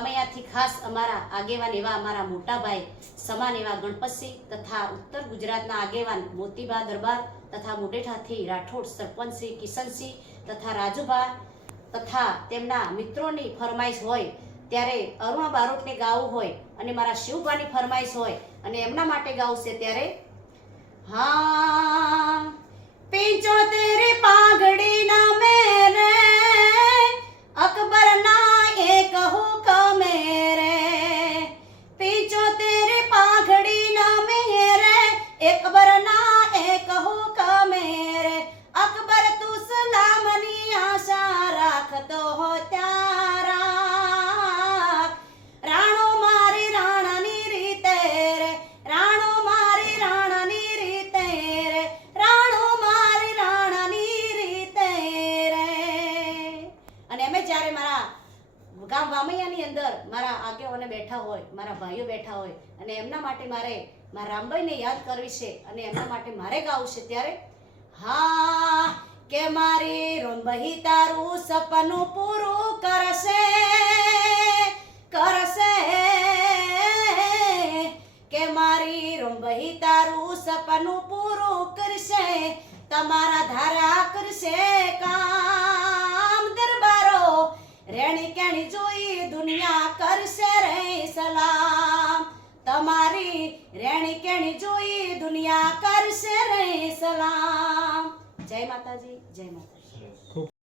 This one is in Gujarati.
અહીંયાથી ખાસ અમારા આગેવાન એવા અમારા મોટાભાઈ સમાન એવા ગણપતસિંહ તથા ઉત્તર ગુજરાતના આગેવાન મોતીબા દરબાર તથા મોટેઠાથી રાઠોડ સરપંચસિંહ, કિશનસિંહ તથા રાજુભા તથા તેમના મિત્રોની ફરમાઈશ હોય, ત્યારે અરુણા બારોટને ગાવું હોય અને મારા શિવભાની ફરમાઈશ હોય અને એમના માટે ગાવશે ત્યારે હા જ્યારે મારા ગામ વામૈયાની અંદર મારા આગેવાને બેઠા હોય, મારા ભાઈઓ બેઠા હોય અને એમના માટે મારે મારા રામભાઈને યાદ કરવી છે અને એમના માટે મારે ગાવું છે ત્યારે, હા, કે મારી રોંબહી તારું સપનું પૂરું કરશે કરશે, કે મારી રોંબહી તારું સપનું પૂરું કરશે, તમારા કેણી જોઈ દુનિયા કરશે રે સલામ. તમારી રેણી કેણી જોઈ દુનિયા કરશે રે સલામ. જય માતાજી જય માતાજી.